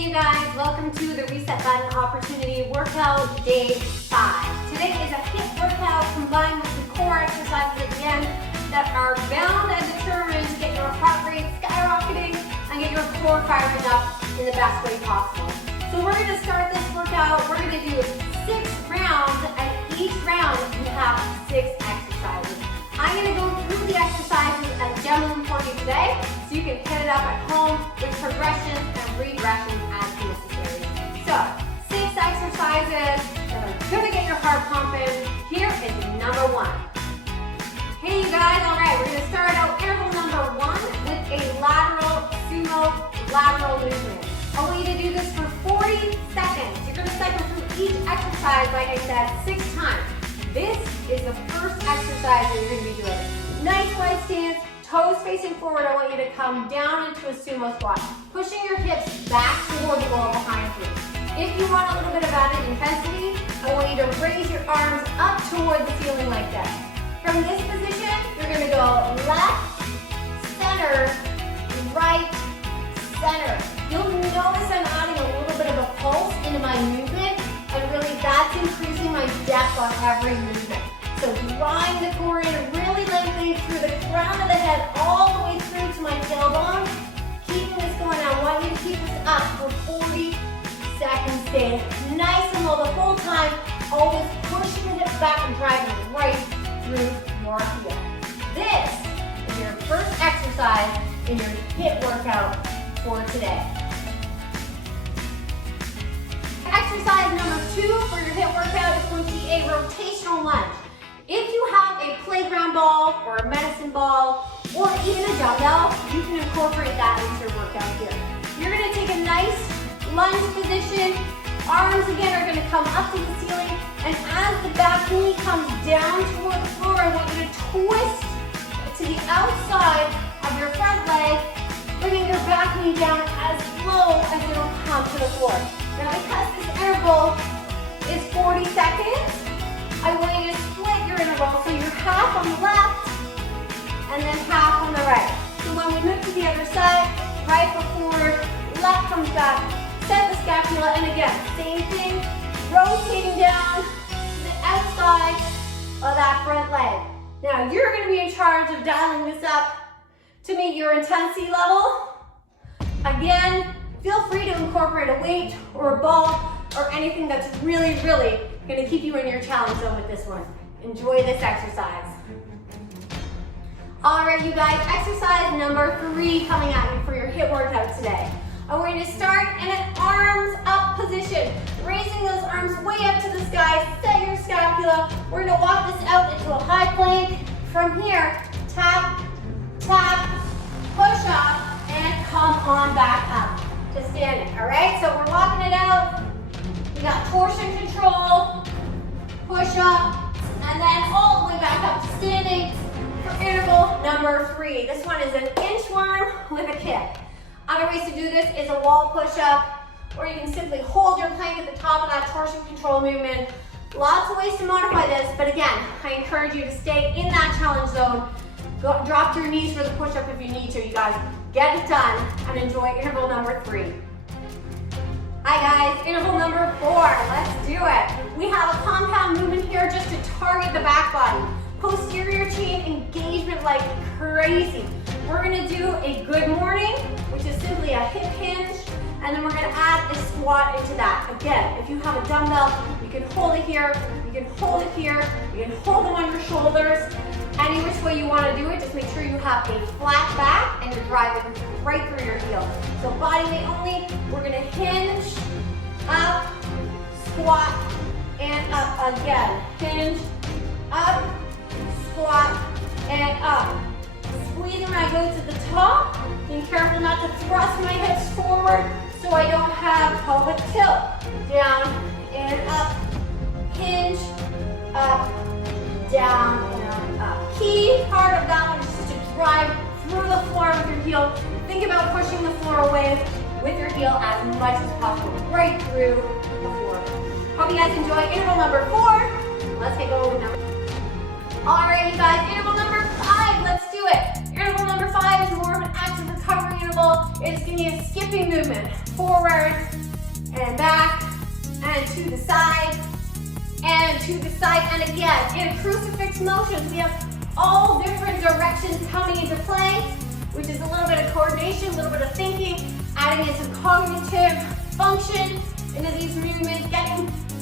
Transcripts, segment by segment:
Hey you guys, welcome to the Reset Button Opportunity Workout Day 5. Today is a HIIT workout combined with some core exercises at the end that are bound and determined to get your heart rate skyrocketing and get your core firing up in the best way possible. So we're going to start this workout. We're going to do 6 rounds, and each round you have 6 exercises. I'm going to go through the exercises and demo them for you today so you can hit it up at home with progressions and regressions as necessary. So, 6 exercises that are going to get your heart pumping. Here is number 1. Hey you guys, alright, we're going to start out interval number 1 with a lateral sumo lateral movement. I want you to do this for 40 seconds. You're going to cycle through each exercise, like I said, 6 times. This is the first exercise that you're going to be doing. Nice wide stance, toes facing forward. I want you to come down into a sumo squat, pushing your hips back toward the wall behind you. If you want a little bit of added intensity, I want you to raise your arms up toward the ceiling like that. From this position, you're going to go left, center, right, center. You'll notice I'm adding a little bit of a pulse into my movement, and really that's increasing my depth on every movement. So drawing the core in, really lengthening through the crown of the head all the way through to my tailbone. Keeping this going. I want you to keep this up for 40 seconds. Stay nice and low the whole time. Always pushing the hips back and driving right through your heel. This is your first exercise in your HIIT workout for today. Exercise number 2 for your HIIT workout is going to be a rotational lunge. If you have a playground ball or a medicine ball or even a dumbbell, you can incorporate that into your workout here. You're going to take a nice lunge position. Arms again are going to come up to the ceiling, and as the back knee comes down toward the floor, I want you to twist to the outside of your front leg, bringing your back knee down as low as it'll come to the floor. Now because this interval is 40 seconds, I want you to split your interval so you're half on the left and then half on the right. So when we move to the other side, right foot forward, left comes back, set the scapula, and again, same thing, rotating down to the outside of that front leg. Now you're going to be in charge of dialing this up to meet your intensity level. Again, feel free to incorporate a weight or a ball or anything that's really going to keep you in your challenge zone with this one. Enjoy this exercise. All right, you guys, exercise number 3 coming at you for your HIIT workout today. I want you to start in an arms up position, raising those arms way up to the sky, set your scapula. We're going to walk this out into a high plank. From here, tap, tap, push up, and come on back up to standing. All right, so we're walking it out. We got torsion control, push up, and then all the way back up to standing for interval number 3. This one is an inchworm with a kick. Other ways to do this is a wall push up, or you can simply hold your plank at the top of that torsion control movement. Lots of ways to modify this, but again, I encourage you to stay in that challenge zone. Drop to your knees for the push up if you need to, you guys. Get it done and enjoy interval number 3. Hi guys, interval number 4, let's do it. We have a compound movement here just to target the back body. Posterior chain engagement like crazy. We're gonna do a good morning, which is simply a hip hinge, and then we're gonna add a squat into that. Again, if you have a dumbbell, you can hold it here, you can hold it here, you can hold them on your shoulders. Any which way you wanna do it, just make sure you have a flat back and you're driving right through your heel. So body weight only, we're gonna hinge, up, squat, and up again. Hinge, up, squat, and up. Squeezing when I go to the top, being careful not to thrust my hips forward so I don't have pelvic tilt. Down and up, hinge, up, down, and up. Key part of that one is just to drive through the floor with your heel. Think about pushing the floor away with your heel as much as possible, right through the floor. Hope you guys enjoy interval number 4. Let's get going with number. All right, you guys, interval number 5. Let's do it. Interval number 5 is more of an active recovery interval. it's gonna be a skipping movement. Forward and back and to the side and to the side. And again, in crucifix motions, we have all different directions coming into play, which is a little bit of coordination, a little bit of thinking, adding in some cognitive function into these movements,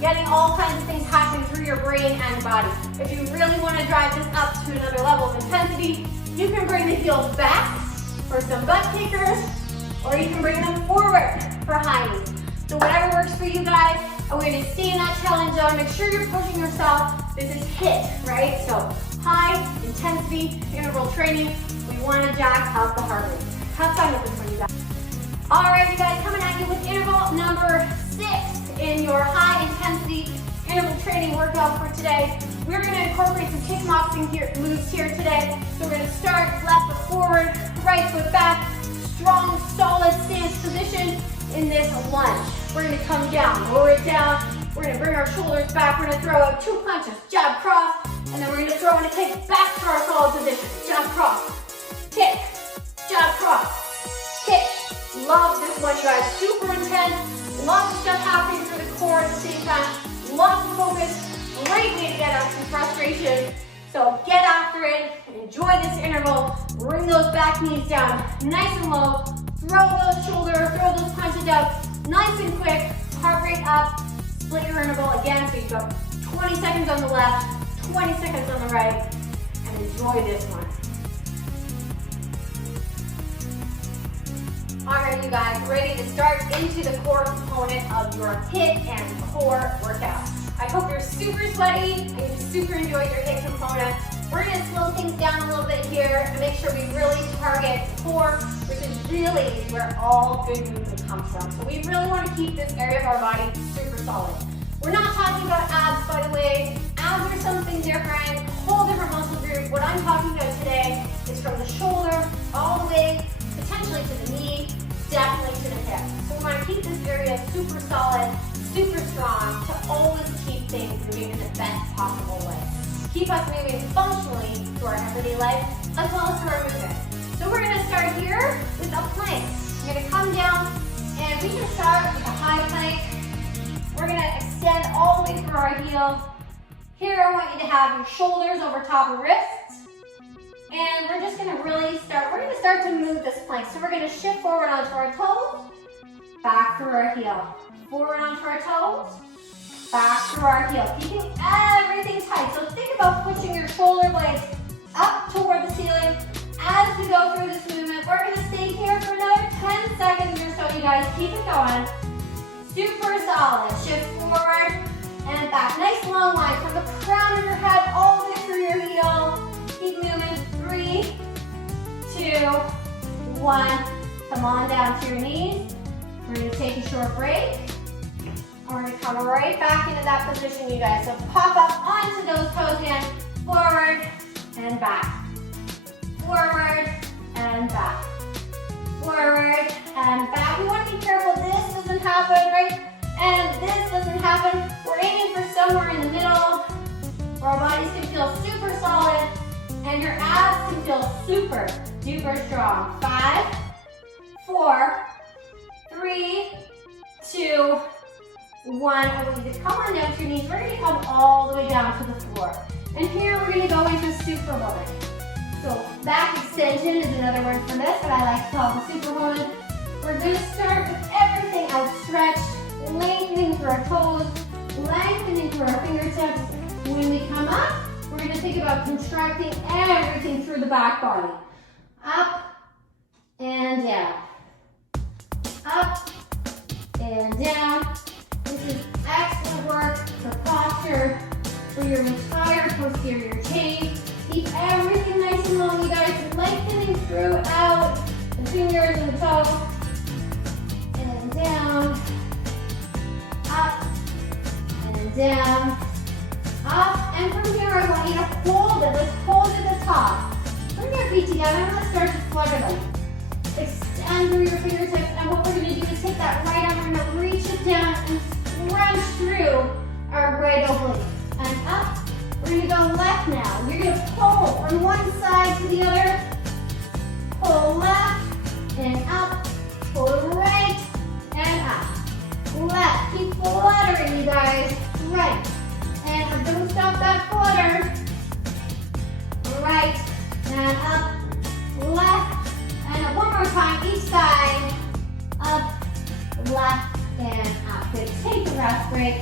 getting all kinds of things happening through your brain and body. If you really want to drive this up to another level of intensity, you can bring the heels back for some butt kickers, or you can bring them forward for high knees. So whatever works for you guys, and we're going to stay in that challenge zone. Make sure you're pushing yourself. This is HIIT, right? So high intensity interval training. We want to jack up the heart rate. Have fun with this one, you guys. All right, you guys, coming at you with interval number 6 in your high intensity interval training workout for today. We're going to incorporate some kickboxing moves here today. So we're going to start left foot forward, right foot back, strong, solid stance position in this lunge. We're going to come down, lower it down. We're going to bring our shoulders back. We're going to throw out 2 punches, jab, cross, and then we're going to throw in a kick back to our solid position. Jab, cross, kick, jab, cross, kick. Love this one, you guys. Super intense. Lots of stuff happening through the core at the same time. Lots of focus. Great way to get out some frustration. So get after it. Enjoy this interval. Bring those back knees down nice and low. Throw those shoulders, throw those punches out nice and quick. Heart rate up. Split your interval again. So you go 20 seconds on the left, 20 seconds on the right. And enjoy this one. All right, you guys, ready to start into the core component of your HIIT and core workout. I hope you're super sweaty and you super enjoyed your HIIT component. We're gonna slow things down a little bit here and make sure we really target the core, which is really where all good movement comes from. So we really wanna keep this area of our body super solid. We're not talking about abs, by the way. Abs are something different, a whole different muscle group. What I'm talking about today is from the shoulder all the way potentially to the knee, definitely to the hip. So we want to keep this area super solid, super strong, to always keep things moving in the best possible way. Keep us moving functionally through our everyday life, as well as through our movement. So we're going to start here with a plank. We're going to come down, and we can start with a high plank. We're going to extend all the way through our heel. Here I want you to have your shoulders over top of wrists. And we're just gonna really start, to move this plank. So we're gonna shift forward onto our toes, back through our heel. Forward onto our toes, back through our heel. Keeping everything tight. So think about pushing your shoulder blades up toward the ceiling as we go through this movement. We're gonna stay here for another 10 seconds or so, you guys. Keep it going. Super solid. Shift forward and back. Nice long line from the crown of your head all the way through your heel. Keep moving. 3, 2, 1. Come on down to your knees. We're going to take a short break. We're going to come right back into that position, you guys. So pop up onto those toes again. Forward and back. Forward and back. Forward and back. We want to be careful this doesn't happen, right? And this doesn't happen. We're aiming for somewhere in the middle where our bodies can feel super solid and your abs can feel super duper strong. 5, 4, 3, 2, 1. I want you to come on down to your knees. We're going to come all the way down to the floor. And here we're going to go into Superwoman. So back extension is another word for this, but I like to call it Superwoman. We're going to start with everything outstretched, lengthening through our toes, lengthening through our fingertips. When we come up, we're going to think about contracting everything through the back body. Up and down. Up and down. This is excellent work for posture, for your entire posterior chain. Keep everything nice and long, you guys. Lengthening throughout the fingers and the toes. And down. Up and down. Up, and from here I want you to hold it. Let's hold it at the top. Bring your feet together and let's start to flutter them. Extend through your fingertips, and what we're going to do is take that right arm, we're going to reach it down and scrunch through our right oblique. And up, we're going to go left now. You're going to pull from one side to the other. Pull left and up and don't stop that flutter. Right and up, left, and one more time, each side. Up, left, and up. Good. Take a rest break.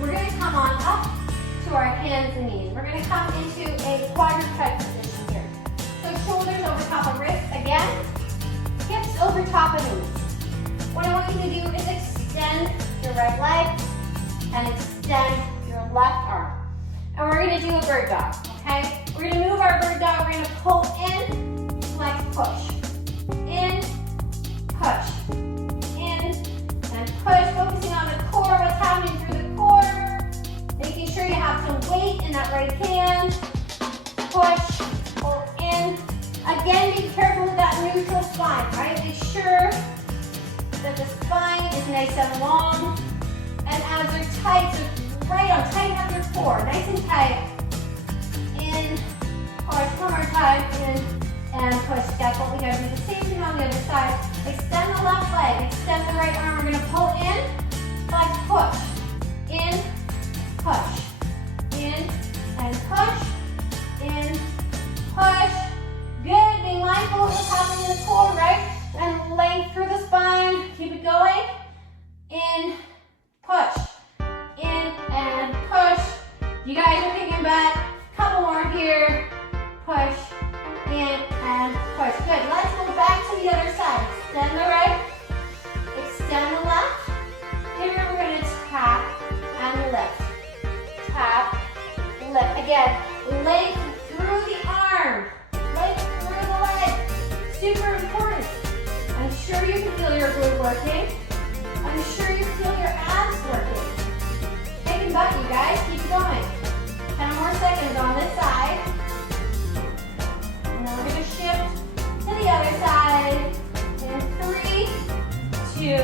We're going to come on up to our hands and knees. We're going to come into a quadrant type position here. So shoulders over top of wrists again, hips over top of knees. What I want you to do is extend your right leg and extend your left arm. And we're going to do a bird dog, okay? We're going to move our bird dog. We're going to pull in, flex, push. In, push. In, and push. Focusing on the core, what's happening through the core. Making sure you have some weight in that right hand. Push, pull in. Again, be careful with that neutral spine, right? Make sure that the spine is nice and long. And abs are tight, so right on, tighten up your core, nice and tight. In, push, one more time, in, and push. That's what we gotta do. The same thing on the other side. Extend the left leg, extend the right arm. We're gonna pull in, flex, push. In, push. In, and push. In, push. Good, being mindful of what's happening in the core, right? And length through the spine. Keep it going. In, push. In, and push. You guys are kicking back. Couple more here. Push. In, and push. Good. Let's go back to the other side. Extend the right. Extend the left. Here we're going to tap and lift. Tap, lift. Again, length through the arm. Length through the leg. Super important. I'm sure you can feel your glute working. I'm sure you feel your abs working. Kicking butt, you guys. Keep it going. 10 more seconds on this side. And then we're going to shift to the other side. In 3, 2,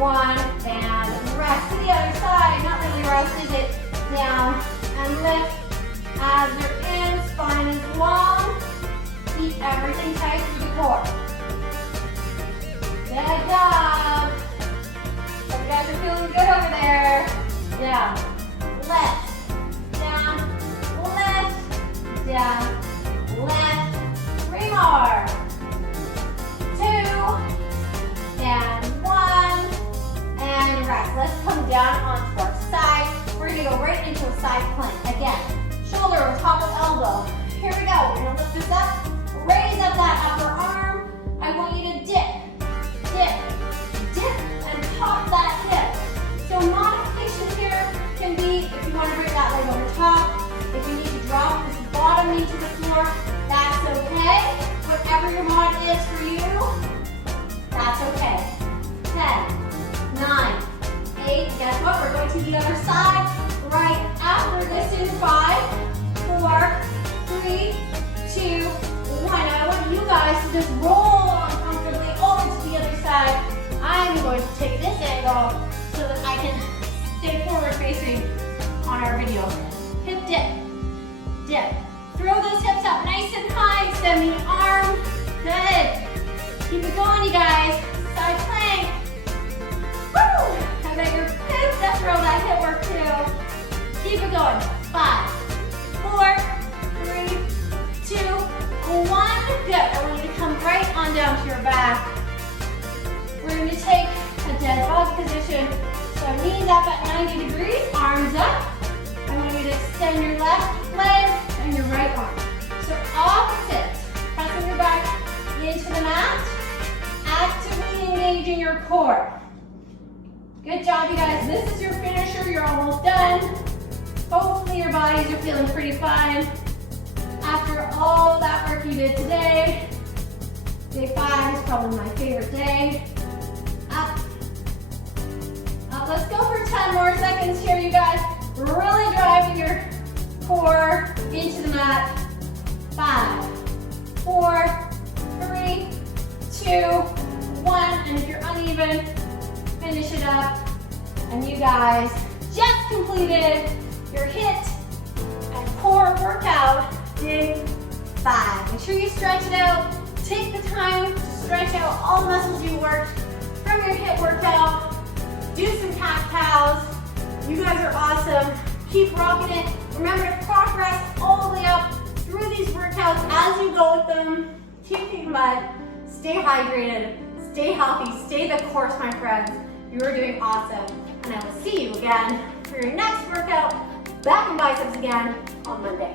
1, and rest to the other side. Not really rest, is it? Down and lift. Abs are in, spine is long. Keep everything tight through the core. Good job. Hope you guys are feeling good over there. Down, left, down, left, down, left. 3 more. 2, and 1, and rest. Let's come down onto our side. We're gonna go right into a side plank. Again, shoulder on top of elbow. Here we go. We're gonna lift this up, raise up that upper arm. I want you to dip, dip, dip, and pop that hip. So modification here can be if you want to bring that leg over top, if you need to drop this bottom knee to the floor, that's okay. Whatever your mod is for you, that's okay. 10, 9, 8, guess what? We're going to the other side right after this in 5, 4, 3, 2, 1. Now I want you guys to just roll on comfortably over to the other side. I'm going to take this angle so that I can stay forward facing on our video. Hip dip, dip. Throw those hips up nice and high, extend the arm. Good. Keep it going, you guys. Side plank. Woo! I bet you're pissed to throw that hip work too. Keep it going. 5, 4, 3, 2, 1. Good. I want you to come right on down to your back. We're going to take a dead bug position. So knees up at 90 degrees, arms up. I want you to extend your left leg and your right arm. So opposite. Pressing your back into the mat. Actively engaging your core. Good job, you guys. This is your finisher. You're almost done. Hopefully your bodies are feeling pretty fine. After all that work you did today, day 5 is probably my favorite day. Up. Up. Let's go for 10 more seconds here, you guys. Really driving your core into the mat. 5, 4, 3, 2, 1. And if you're uneven, finish it up. And you guys just completed your HIIT and core workout day 5. Make sure you stretch it out. Take the time to stretch out all the muscles you worked from your HIIT workout. Do some cat cows. You guys are awesome. Keep rocking it. Remember to progress all the way up through these workouts as you go with them. Keep kicking butt. Stay hydrated. Stay healthy. Stay the course, my friends. You are doing awesome. And I will see you again for your next workout, back and biceps again on Monday.